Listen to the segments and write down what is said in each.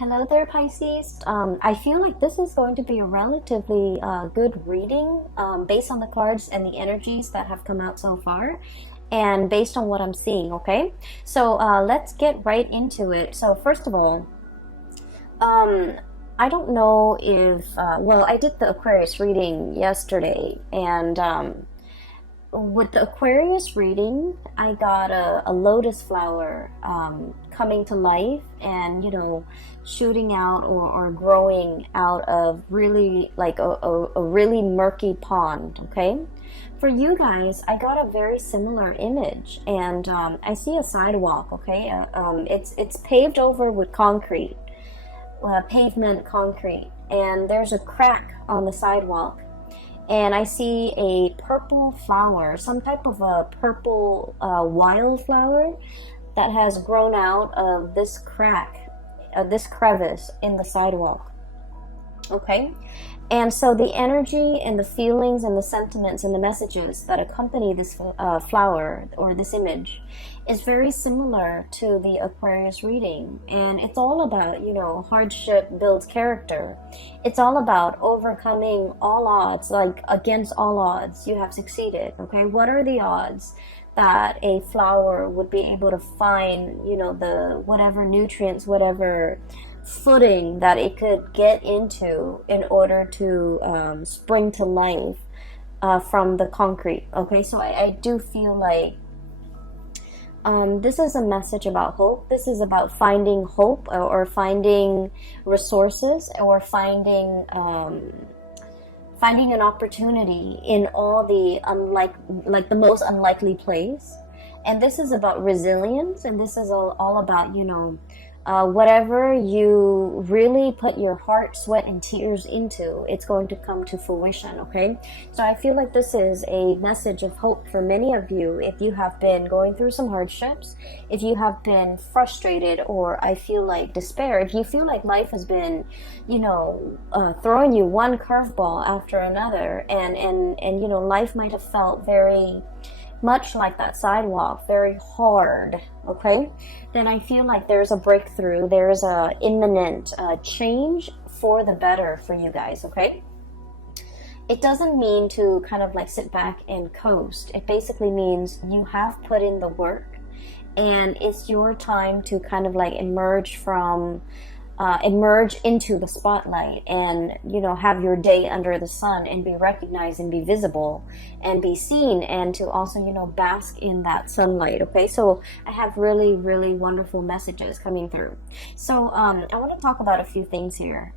Hello there, Pisces. I feel like this is going to be a relatively good reading based on the cards and the energies that have come out so far and based on what I'm seeing, okay? So let's get right into it. So first of all, I don't know if, well, I did the Aquarius reading yesterday, and with the Aquarius reading, I got a lotus flower coming to life and, shooting out or growing out of really like a really murky pond, okay? For you guys, I got a very similar image, and I see a sidewalk, okay? It's paved over with concrete, pavement concrete, and there's a crack on the sidewalk. And I see a purple flower, some type of a purple wildflower that has grown out of this crack, this crevice in the sidewalk. Okay? And so the energy and the feelings and the sentiments and the messages that accompany this flower or this image is very similar to the Aquarius reading. And it's all about, hardship builds character. It's all about overcoming all odds, like against all odds, you have succeeded. Okay, what are the odds that a flower would be able to find, the whatever nutrients, whatever footing that it could get into in order to spring to life from the concrete. Okay, so I do feel like this is a message about hope. This is about finding hope or finding resources or finding an opportunity in all the like the most unlikely place. And this is about resilience, and this is all about whatever you really put your heart, sweat, and tears into, it's going to come to fruition, okay? So I feel like this is a message of hope for many of you if you have been going through some hardships, if you have been frustrated, or I feel like despair, if you feel like life has been, throwing you one curveball after another, and life might have felt very much like that sidewalk, very hard, okay? Then I feel like there's a breakthrough, there's a imminent change for the better for you guys, okay? It doesn't mean to kind of like sit back and coast. It basically means you have put in the work, and it's your time to kind of like emerge into the spotlight and have your day under the sun and be recognized and be visible and be seen, and to also bask in that sunlight. Okay, so I have really, really wonderful messages coming through. So I want to talk about a few things here.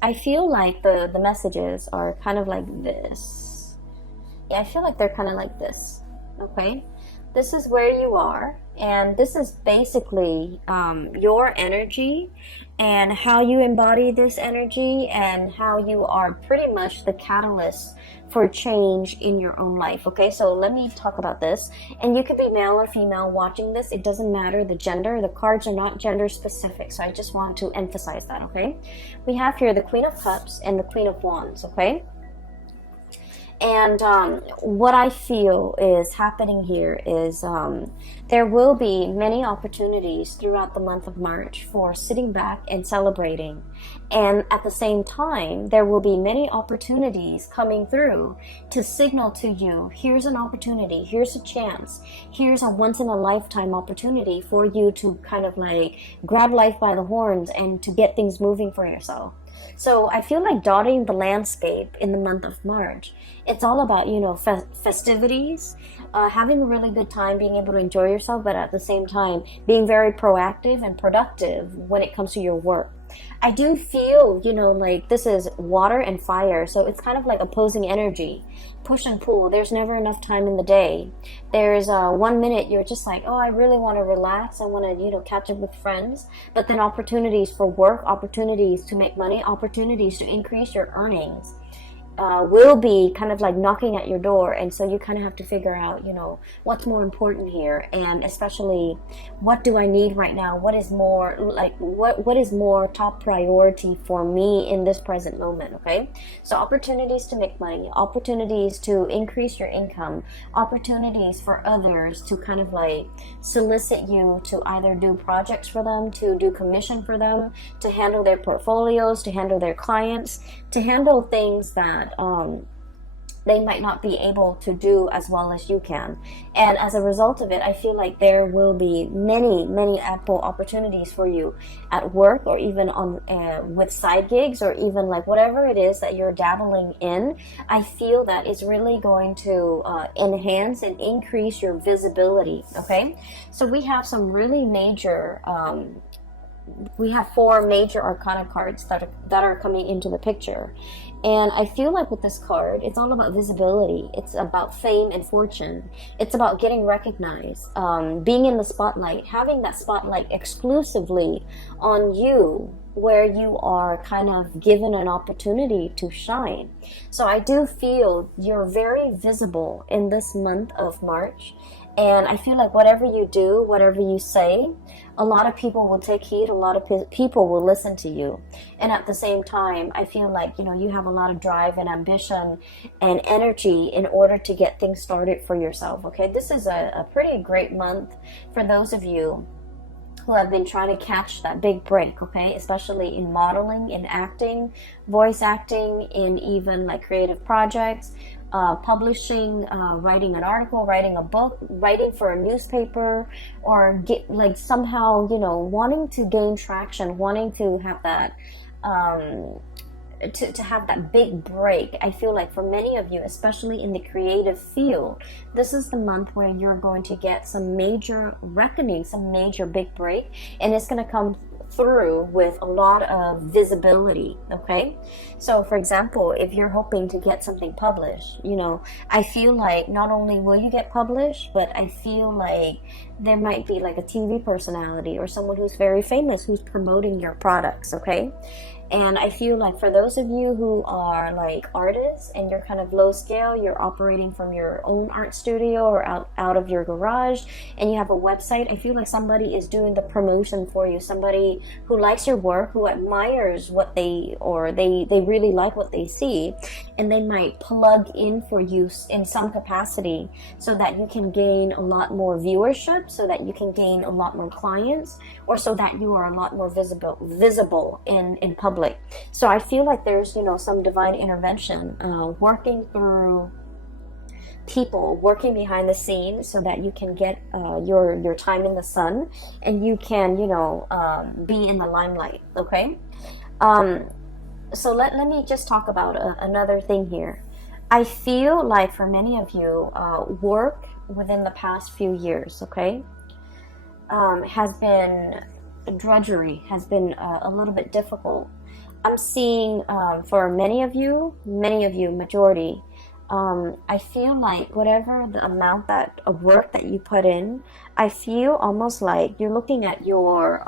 I feel like the messages are kind of like this. Yeah, I feel like they're kind of like this. Okay, this is where you are, and this is basically your energy and how you embody this energy and how you are pretty much the catalyst for change in your own life. Okay, so let me talk about this. And you could be male or female watching this. It doesn't matter the gender. The cards are not gender specific, so I just want to emphasize that, okay? We have here the Queen of Cups and the Queen of Wands, okay? And what I feel is happening here is there will be many opportunities throughout the month of March for sitting back and celebrating. And at the same time, there will be many opportunities coming through to signal to you, here's an opportunity, here's a chance, here's a once-in-a-lifetime opportunity for you to kind of like grab life by the horns and to get things moving for yourself. So I feel like dotting the landscape in the month of March. It's all about, festivities, having a really good time, being able to enjoy yourself, but at the same time, being very proactive and productive when it comes to your work. I do feel, like this is water and fire, so it's kind of like opposing energy, push and pull. There's never enough time in the day. There's 1 minute you're just like, oh, I really want to relax, I want to, catch up with friends, but then opportunities for work, opportunities to make money, opportunities to increase your earnings will be kind of like knocking at your door, and so you kind of have to figure out, you know, what's more important here, and especially what do I need right now, what is more like what is more top priority for me in this present moment. Okay, so opportunities to make money, opportunities to increase your income, opportunities for others to kind of like solicit you to either do projects for them, to do commission for them, to handle their portfolios, to handle their clients, to handle things that they might not be able to do as well as you can. And as a result of it, I feel like there will be many ample opportunities for you at work, or even on with side gigs, or even like whatever it is that you're dabbling in. I feel that it's really going to enhance and increase your visibility. Okay, so we have some really major we have 4 major arcana cards that are coming into the picture. And I feel like with this card, it's all about visibility. It's about fame and fortune. It's about getting recognized, being in the spotlight, having that spotlight exclusively on you, where you are kind of given an opportunity to shine. So I do feel you're very visible in this month of March. And I feel like whatever you do, whatever you say, a lot of people will take heed, a lot of people will listen to you. And at the same time, I feel like, you know, you have a lot of drive and ambition and energy in order to get things started for yourself. Okay, this is a pretty great month for those of you who have been trying to catch that big break, okay, especially in modeling, in acting, voice acting, in even like creative projects, publishing, writing an article, writing a book, writing for a newspaper, or get like somehow, you know, wanting to gain traction, wanting to have that to have that big break. I feel like for many of you, especially in the creative field, this is the month where you're going to get some major reckoning, some major big break, and it's going to come through with a lot of visibility. Okay, so for example, if you're hoping to get something published, you know, I feel like not only will you get published, but I feel like there might be like a TV personality or someone who's very famous who's promoting your products. Okay, and I feel like for those of you who are like artists and you're kind of low scale, you're operating from your own art studio or out of your garage, and you have a website, I feel like somebody is doing the promotion for you. Somebody who likes your work, who admires what they really like what they see, and they might plug in for you in some capacity so that you can gain a lot more viewership, so that you can gain a lot more clients, or so that you are a lot more visible in public. So I feel like there's, you know, some divine intervention working through people, working behind the scenes, so that you can get your time in the sun, and you can, you know, be in the limelight. Okay, so let me just talk about another thing here. I feel like for many of you, work within the past few years, okay, has been drudgery, has been a little bit difficult. I'm seeing for many of you, majority, I feel like whatever the amount of work that you put in, I feel almost like you're looking at your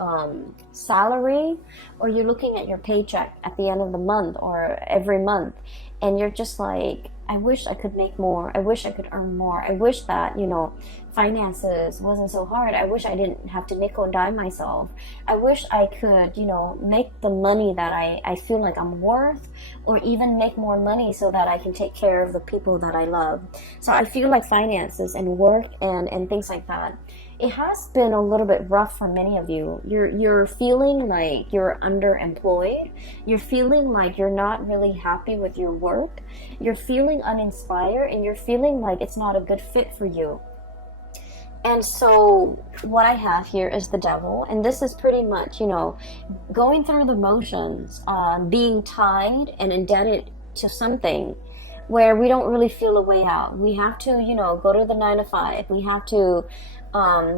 salary, or you're looking at your paycheck at the end of the month or every month, and you're just like, I wish I could make more. I wish I could earn more. I wish that, you know, finances wasn't so hard. I wish I didn't have to nickel and dime myself. I wish I could, you know, make the money that I feel like I'm worth, or even make more money so that I can take care of the people that I love. So I feel like finances and work and things like that, it has been a little bit rough for many of you. You're feeling like you're underemployed. You're feeling like you're not really happy with your work. You're feeling uninspired, and you're feeling like it's not a good fit for you. And so what I have here is the devil, and this is pretty much, you know, going through the motions, being tied and indebted to something where we don't really feel a way out. We have to, you know, go to the 9 to 5. We have to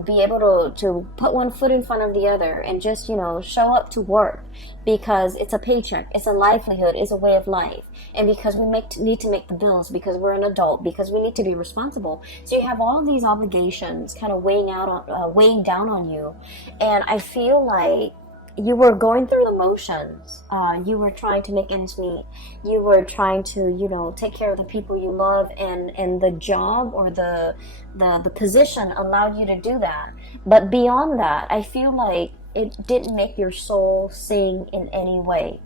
be able to put one foot in front of the other and just, you know, show up to work, because it's a paycheck, it's a livelihood, it's a way of life, and because we need to make the bills, because we're an adult, because we need to be responsible. So you have all of these obligations kind of weighing down on you, and I feel like you were going through the motions. You were trying to make ends meet. You were trying to, you know, take care of the people you love, and the job or the position allowed you to do that. But beyond that, I feel like it didn't make your soul sing in any way.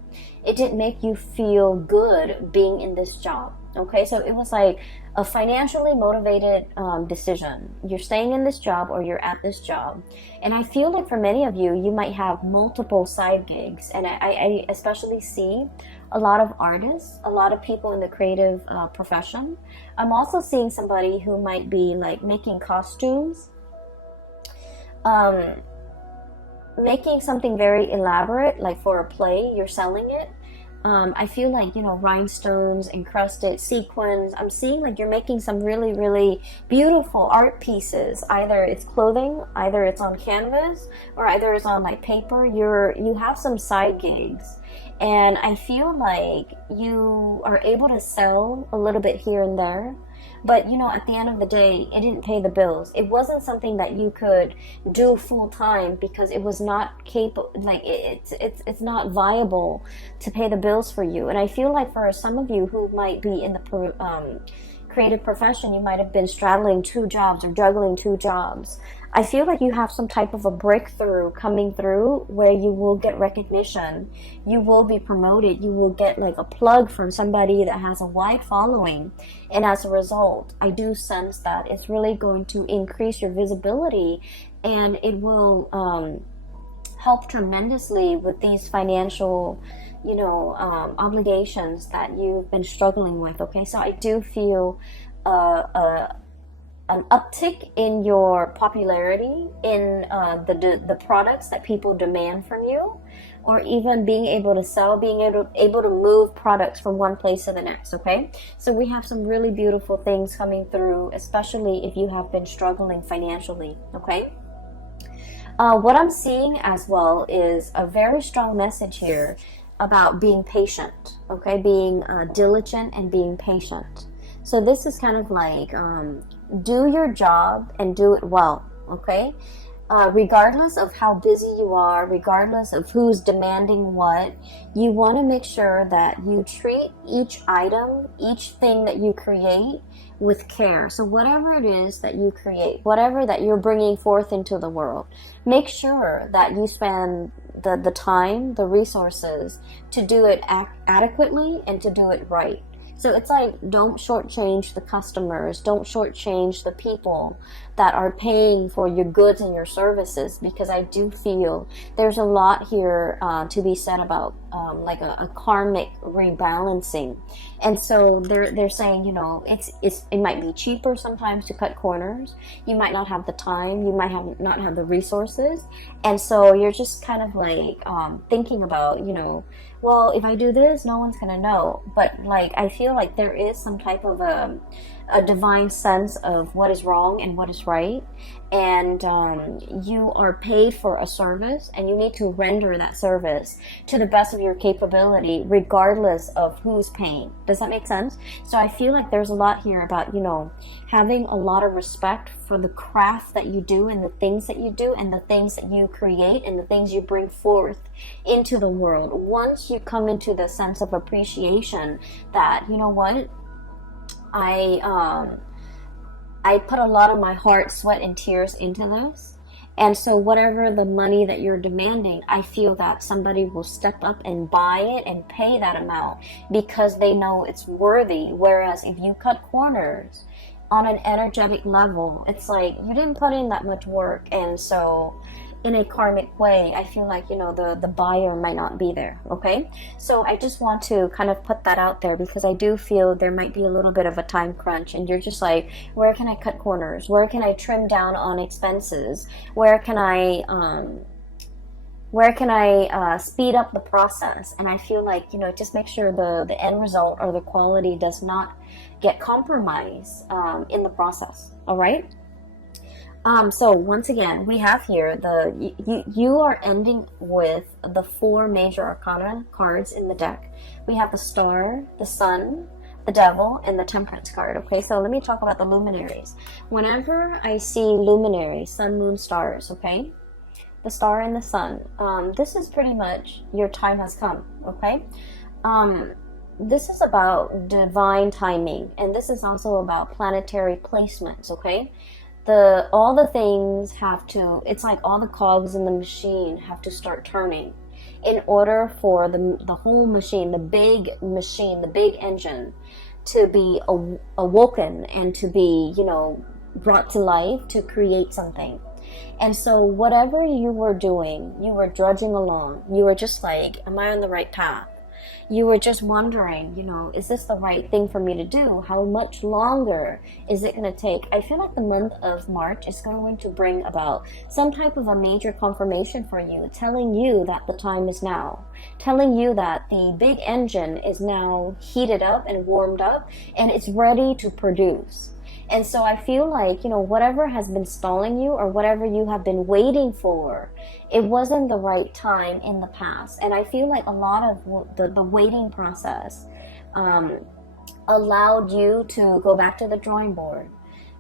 It didn't make you feel good being in this job. Okay, so it was like a financially motivated decision. You're staying in this job or you're at this job. And I feel like for many of you, you might have multiple side gigs. And I especially see a lot of artists, a lot of people in the creative profession. I'm also seeing somebody who might be like making costumes, making something very elaborate, like for a play, you're selling it. I feel like, you know, rhinestones, encrusted sequins. I'm seeing like you're making some really, really beautiful art pieces. Either it's clothing, either it's on canvas, or either it's on like paper. You have some side gigs. And I feel like you are able to sell a little bit here and there. But, you know, at the end of the day, it didn't pay the bills. It wasn't something that you could do full time because it was not capable, like it's not viable to pay the bills for you. And I feel like for some of you who might be in the creative profession, you might have been straddling two jobs or juggling two jobs. I feel like you have some type of a breakthrough coming through where you will get recognition, you will be promoted, you will get like a plug from somebody that has a wide following, and as a result, I do sense that it's really going to increase your visibility, and it will help tremendously with these financial, you know, obligations that you've been struggling with. Okay, so I do feel an uptick in your popularity in the products that people demand from you, or even being able to sell, being able to move products from one place to the next. Okay, so we have some really beautiful things coming through, especially if you have been struggling financially. Okay, what I'm seeing as well is a very strong message here about being patient. Okay, being diligent and being patient. So this is kind of like do your job and do it well, okay? Regardless of how busy you are, regardless of who's demanding what, you want to make sure that you treat each item, each thing that you create with care. So whatever it is that you create, whatever that you're bringing forth into the world, make sure that you spend the time, the resources to do it adequately and to do it right. So it's like, don't shortchange the customers, don't shortchange the people that are paying for your goods and your services, because I do feel there's a lot here to be said about like a karmic rebalancing. And so they're saying, you know, it might be cheaper sometimes to cut corners. You might not have the time, you might not have the resources, and so you're just kind of like thinking about, you know, well, if I do this, no one's gonna know. But like, I feel like there is some type of a divine sense of what is wrong and what is right, and you are paid for a service, and you need to render that service to the best of your capability, regardless of who's paying. Does that make sense? So I feel like there's a lot here about, you know, having a lot of respect for the craft that you do and the things that you do and the things that you create and the things you bring forth into the world. Once you come into the sense of appreciation that, you know what, I put a lot of my heart, sweat, and tears into this. And so whatever the money that you're demanding, I feel that somebody will step up and buy it and pay that amount because they know it's worthy. Whereas if you cut corners on an energetic level, it's like you didn't put in that much work. And so in a karmic way, I feel like, you know, the buyer might not be there. Okay, so I just want to kind of put that out there because I do feel there might be a little bit of a time crunch, and you're just like, where can I cut corners? Where can I trim down on expenses? Where can I speed up the process? And I feel like, you know, just make sure the end result or the quality does not get compromised in the process. All right. So once again, we have here you are ending with the 4 major arcana cards in the deck. We have the Star, the Sun, the Devil, and the Temperance card. Okay, so let me talk about the luminaries. Whenever I see luminaries, Sun, Moon, Stars, okay, the star and the sun, this is pretty much your time has come, okay? This is about divine timing, and this is also about planetary placements, okay? All the things have to, it's like all the cogs in the machine have to start turning in order for the whole machine, the big engine, to be awoken and to be, you know, brought to life to create something. And so whatever you were doing, you were drudging along. You were just like, am I on the right path? You were just wondering, you know, is this the right thing for me to do? How much longer is it going to take? I feel like the month of March is going to bring about some type of a major confirmation for you, telling you that the time is now, telling you that the big engine is now heated up and warmed up and it's ready to produce. And so I feel like, you know, whatever has been stalling you or whatever you have been waiting for, it wasn't the right time in the past. And I feel like a lot of the waiting process allowed you to go back to the drawing board,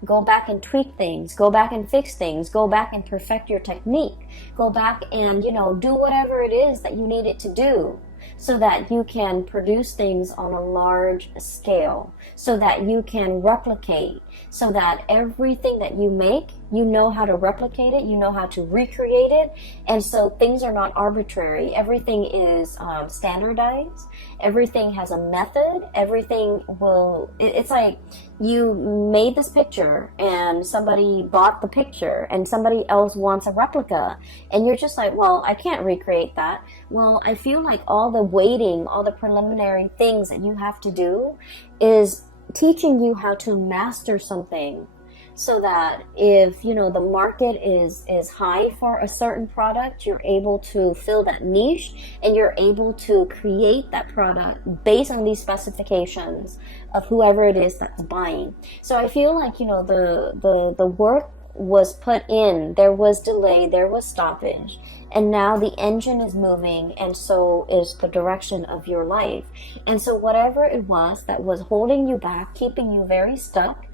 go back and tweak things, go back and fix things, go back and perfect your technique, go back and, you know, do whatever it is that you needed to do, so that you can produce things on a large scale, so that you can replicate, so that everything that you make, you know how to replicate it, you know how to recreate it, and so things are not arbitrary. Everything is standardized, everything has a method, everything will, it's like you made this picture and somebody bought the picture and somebody else wants a replica, and you're just like, well, I can't recreate that. Well, I feel like all the waiting, all the preliminary things that you have to do is teaching you how to master something, so that if, you know, the market is high for a certain product, you're able to fill that niche and you're able to create that product based on these specifications of whoever it is that's buying. So I feel like, you know, the work was put in, there was delay, there was stoppage, and now the engine is moving, and so is the direction of your life. And so whatever it was that was holding you back, keeping you very stuck,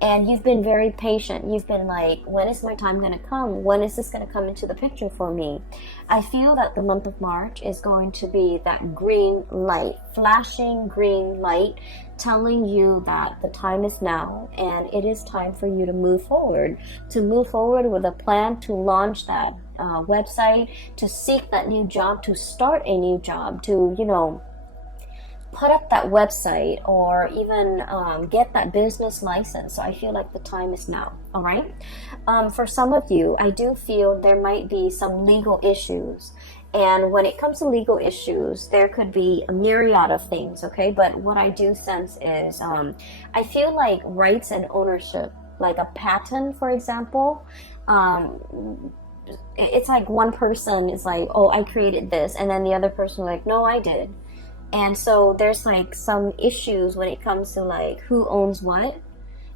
and you've been very patient, you've been like, when is my time going to come? When is this going to come into the picture for me? I feel that the month of March is going to be that green light, flashing green light, telling you that the time is now and it is time for you to move forward with a plan to launch that website, to seek that new job, to start a new job, to, you know, put up that website, or even get that business license. So I feel like the time is now. All right. For some of you, I do feel there might be some legal issues. And when it comes to legal issues, there could be a myriad of things. Okay. But what I do sense is I feel like rights and ownership, like a patent, for example, it's like one person is like, oh, I created this. And then the other person like, no, I did. And so there's like some issues when it comes to like who owns what,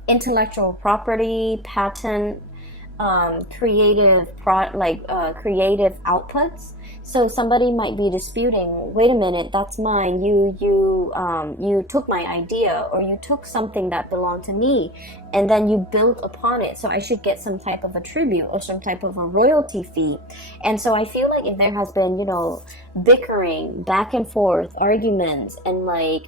intellectual property, patent, creative outputs. So somebody might be disputing, wait a minute, that's mine. You took my idea, or you took something that belonged to me, and then you built upon it. So I should get some type of a tribute or some type of a royalty fee. And so I feel like if there has been, you know, bickering, back and forth, arguments, and like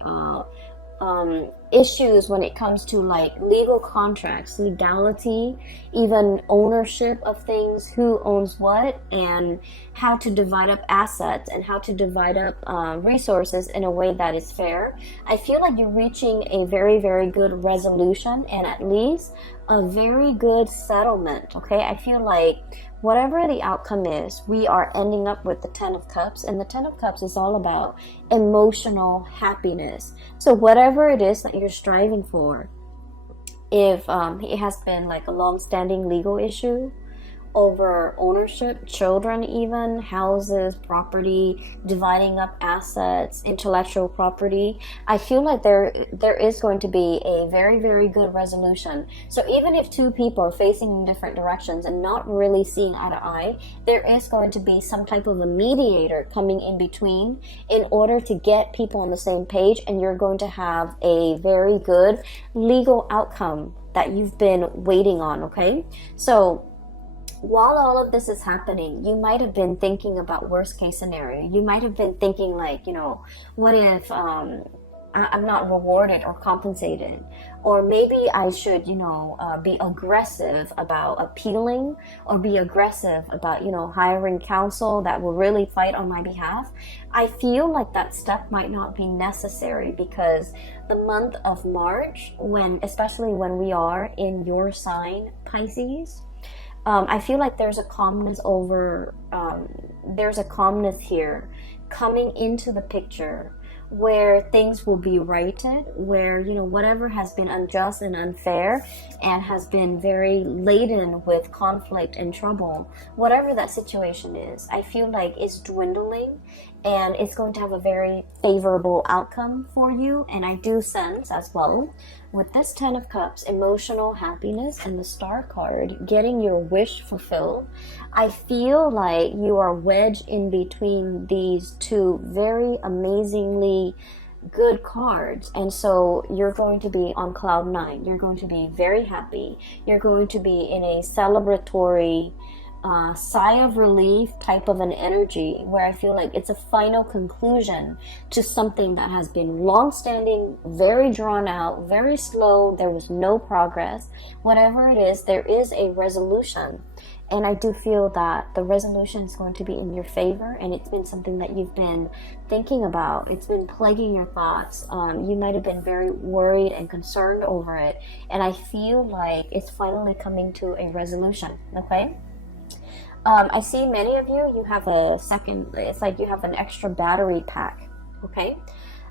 issues when it comes to like legal contracts, legality, even ownership of things, who owns what, and how to divide up assets and how to divide up resources in a way that is fair. I feel like you're reaching a very, very good resolution, and at least a very good settlement. Okay, I feel like whatever the outcome is, we are ending up with the 10 of Cups, and the 10 of Cups is all about emotional happiness. So whatever it is that you're striving for, if it has been like a long-standing legal issue over ownership, children, even houses, property, dividing up assets, intellectual property, I feel like there is going to be a very, very good resolution. So even if two people are facing in different directions and not really seeing eye to eye, there is going to be some type of a mediator coming in between in order to get people on the same page, and you're going to have a very good legal outcome that you've been waiting on. Okay, so while all of this is happening, you might have been thinking about worst case scenario. You might have been thinking like, what if I'm not rewarded or compensated? Or maybe I should, be aggressive about appealing, or be aggressive about, hiring counsel that will really fight on my behalf. I feel like that step might not be necessary, because the month of March, especially when we are in your sign, Pisces, I feel like there's a calmness here coming into the picture, where things will be righted, where, whatever has been unjust and unfair and has been very laden with conflict and trouble, whatever that situation is, I feel like it's dwindling, and it's going to have a very favorable outcome for you. And I do sense as well, with this 10 of Cups, emotional happiness, and the Star card, getting your wish fulfilled, I feel like you are wedged in between these two very amazingly good cards. And so you're going to be on cloud 9. You're going to be very happy. You're going to be in a celebratory sigh of relief type of an energy, where I feel like it's a final conclusion to something that has been long-standing, very drawn out, very slow. There was no progress. Whatever it is, there is a resolution. And I do feel that the resolution is going to be in your favor, and it's been something that you've been thinking about. It's been plaguing your thoughts. You might have been very worried and concerned over it. And I feel like it's finally coming to a resolution, okay? I see many of you, you have it's like you have an extra battery pack, okay?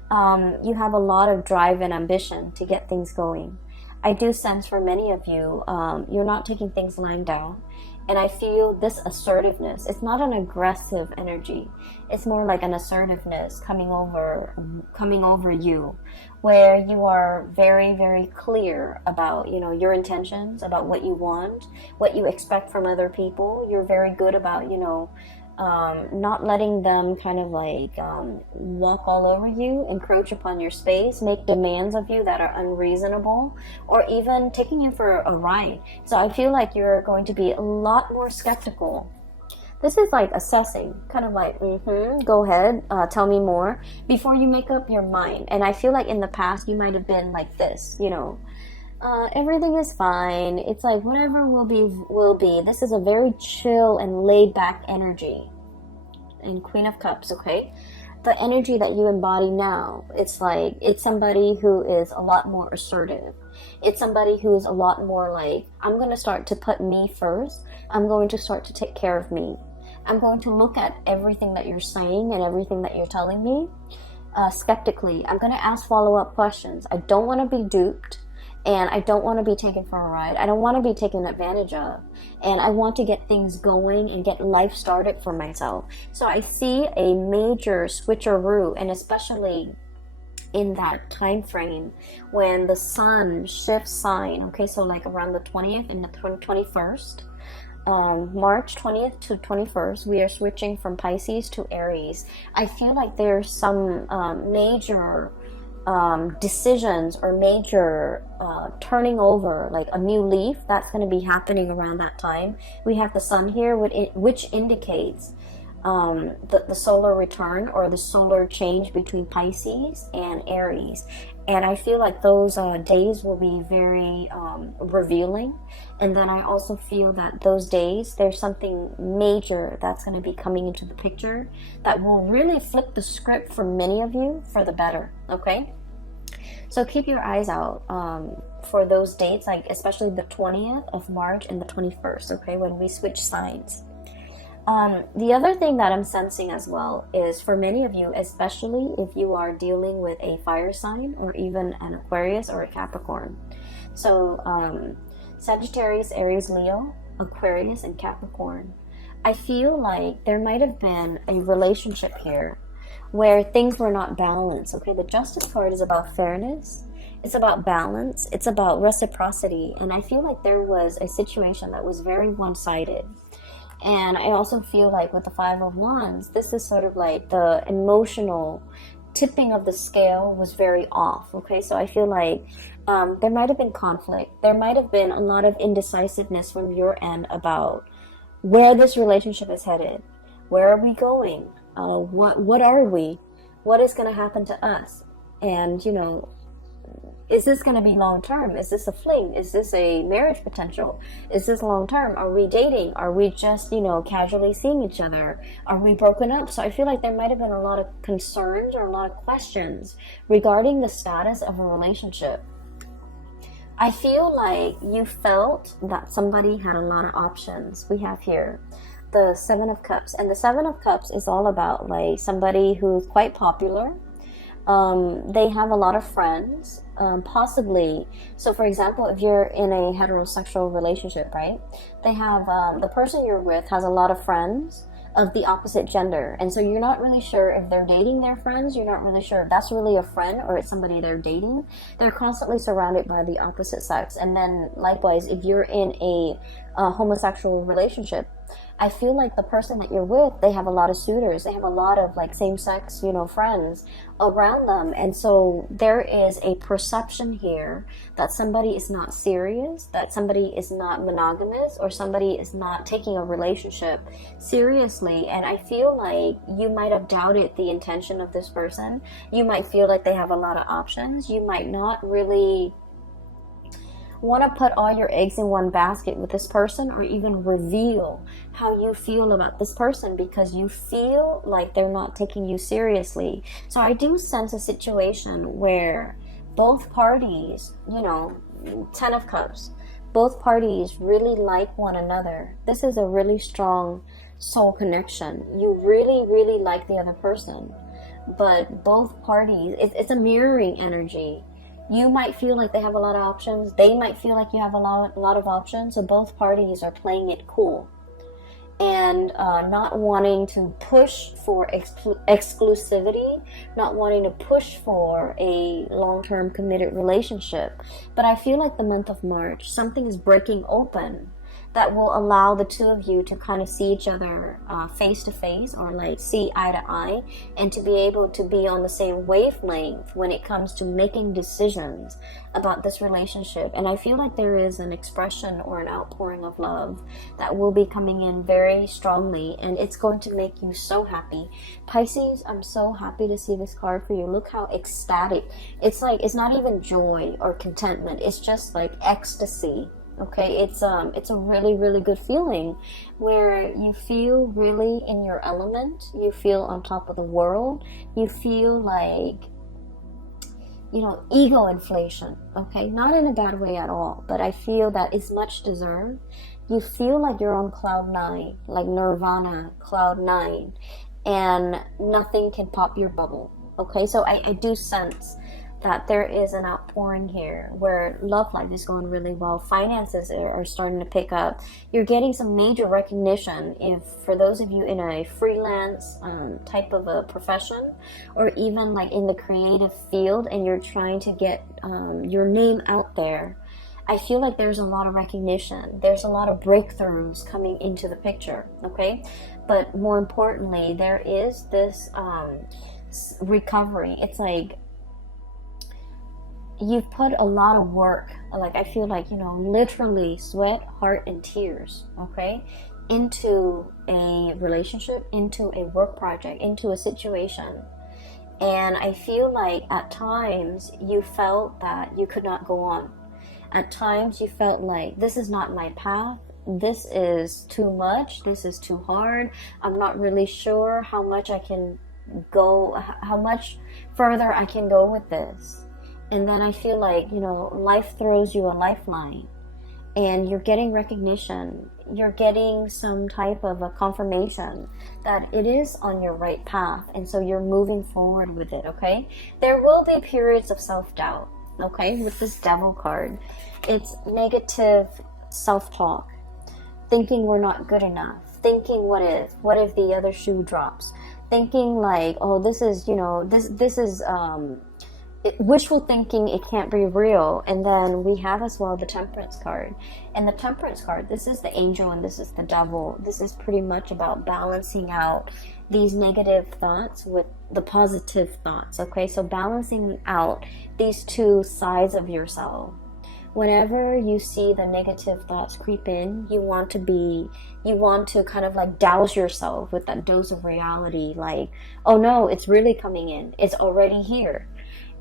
You have a lot of drive and ambition to get things going. I do sense for many of you, you're not taking things lying down. And I feel this assertiveness. It's not an aggressive energy. It's more like an assertiveness coming over you, where you are very, very clear about, your intentions, about what you want, what you expect from other people. You're very good about, not letting them kind of like walk all over you, encroach upon your space, make demands of you that are unreasonable, or even taking you for a ride. So I feel like you're going to be a lot more skeptical. This is like assessing, kind of like, go ahead, tell me more, before you make up your mind. And I feel like in the past, you might have been like this, everything is fine. It's like whatever will be, will be. This is a very chill and laid back energy. And Queen of Cups, okay? The energy that you embody now, it's like, it's somebody who is a lot more assertive. It's somebody who is a lot more like, I'm going to start to put me first. I'm going to start to take care of me. I'm going to look at everything that you're saying and everything that you're telling me skeptically. I'm going to ask follow-up questions. I don't want to be duped. And I don't want to be taken for a ride. I don't want to be taken advantage of. And I want to get things going and get life started for myself. So I see a major switcheroo, and especially in that time frame when the sun shifts sign. Okay, so like around the 20th and the 21st. March 20th to 21st, we are switching from Pisces to Aries. I feel like there's some major decisions or major turning over, like a new leaf that's going to be happening around that time. We have the sun here, which indicates the solar return or the solar change between Pisces and Aries. And I feel like those days will be very revealing. And then I also feel that those days, there's something major that's going to be coming into the picture that will really flip the script for many of you for the better, okay? So keep your eyes out for those dates, like especially the 20th of March and the 21st, okay, when we switch signs. The other thing that I'm sensing as well is for many of you, especially if you are dealing with a fire sign or even an Aquarius or a Capricorn. So Sagittarius, Aries, Leo, Aquarius, and Capricorn. I feel like there might have been a relationship here where things were not balanced. Okay, the Justice card is about fairness. It's about balance. It's about reciprocity. And I feel like there was a situation that was very one-sided. And I also feel like with the Five of Wands, this is sort of like the emotional tipping of the scale was very off. Okay, so I feel like there might have been conflict. There might have been a lot of indecisiveness from your end about where this relationship is headed. Where are we going? What are we? What is going to happen to us? And, you know, is this going to be long term? Is this a fling? Is this a marriage potential? Is this long term? Are we dating? Are we just, you know, casually seeing each other? Are we broken up? So I feel like there might have been a lot of concerns or a lot of questions regarding the status of a relationship. I feel like you felt that somebody had a lot of options. We have here the Seven of Cups, and the Seven of Cups is all about like somebody who's quite popular. They have a lot of friends, possibly. So for example, if you're in a heterosexual relationship, right, they have the person you're with has a lot of friends of the opposite gender, and so you're not really sure if they're dating their friends. You're not really sure if that's really a friend or it's somebody they're dating. They're constantly surrounded by the opposite sex. And then likewise, if you're in a homosexual relationship, I feel like the person that you're with, they have a lot of suitors. They have a lot of like same-sex, you know, friends around them. And so there is a perception here that somebody is not serious, that somebody is not monogamous, or somebody is not taking a relationship seriously. And I feel like you might have doubted the intention of this person. You might feel like they have a lot of options. You might not really want to put all your eggs in one basket with this person, or even reveal how you feel about this person, because you feel like they're not taking you seriously. So I do sense a situation where both parties, you know, 10 of Cups, both parties really like one another. This is a really strong soul connection. You really, really like the other person, but both parties, it's a mirroring energy. You might feel like they have a lot of options. They might feel like you have a lot of options. So both parties are playing it cool and not wanting to push for exclusivity, not wanting to push for a long-term committed relationship. But I feel like the month of March, something is breaking open that will allow the two of you to kind of see each other face to face, or like see eye to eye, and to be able to be on the same wavelength when it comes to making decisions about this relationship. And I feel like there is an expression or an outpouring of love that will be coming in very strongly, and it's going to make you so happy. Pisces, I'm so happy to see this card for you. Look how ecstatic. It's like, it's not even joy or contentment. It's just like ecstasy. Okay, it's a really, really good feeling where you feel really in your element. You feel on top of the world. You feel like, you know, ego inflation. Okay, not in a bad way at all, but I feel that it's much deserved. You feel like you're on cloud 9, like Nirvana, cloud 9, and nothing can pop your bubble. Okay, so I do sense that there is an outpouring here where love life is going really well. Finances are starting to pick up. You're getting some major recognition. If for those of you in a freelance type of a profession, or even like in the creative field, and you're trying to get your name out there, I feel like there's a lot of recognition. There's a lot of breakthroughs coming into the picture, okay? But more importantly, there is this recovery. It's like you've put a lot of work, like I feel like, you know, literally sweat, heart, and tears, okay, into a relationship, into a work project, into a situation. And I feel like at times you felt that you could not go on. At times you felt like, this is not my path. This is too much. This is too hard. I'm not really sure how much I can go, how much further I can go with this. And then I feel like, you know, life throws you a lifeline, and you're getting recognition. You're getting some type of a confirmation that it is on your right path. And so you're moving forward with it, okay? There will be periods of self-doubt, okay? With this Devil card, it's negative self-talk, thinking we're not good enough, thinking what if the other shoe drops, thinking like, oh, this is, you know, this is wishful thinking, it can't be real. And then we have as well the Temperance card. And the Temperance card, this is the angel and this is the devil. This is pretty much about balancing out these negative thoughts with the positive thoughts, okay? So balancing out these two sides of yourself, whenever you see the negative thoughts creep in, you want to kind of like douse yourself with that dose of reality, like, oh no, it's really coming in, it's already here.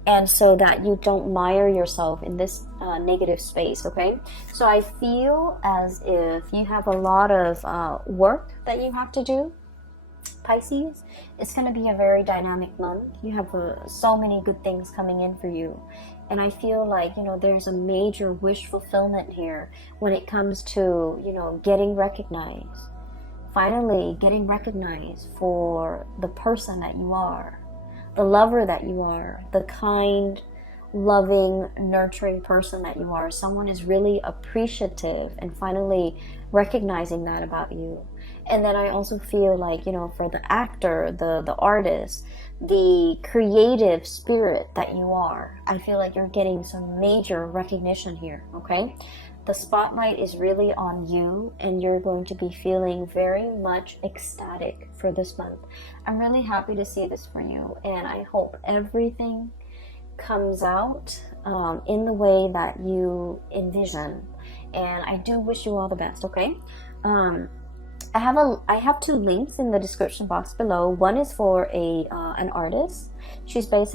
And so that you don't mire yourself in this negative space, okay? So I feel as if you have a lot of work that you have to do, Pisces. It's going to be a very dynamic month. You have so many good things coming in for you. And I feel like, there's a major wish fulfillment here when it comes to, getting recognized. Finally, getting recognized for the person that you are, the lover that you are, the kind, loving, nurturing person that you are. Someone is really appreciative and finally recognizing that about you. And then I also feel like, for the actor, the artist, the creative spirit that you are, I feel like you're getting some major recognition here, okay? The spotlight is really on you, and you're going to be feeling very much ecstatic for this month. I'm really happy to see this for you, and I hope everything comes out in the way that you envision. And I do wish you all the best, okay? I have 2 links in the description box below. One is for an artist. She's based out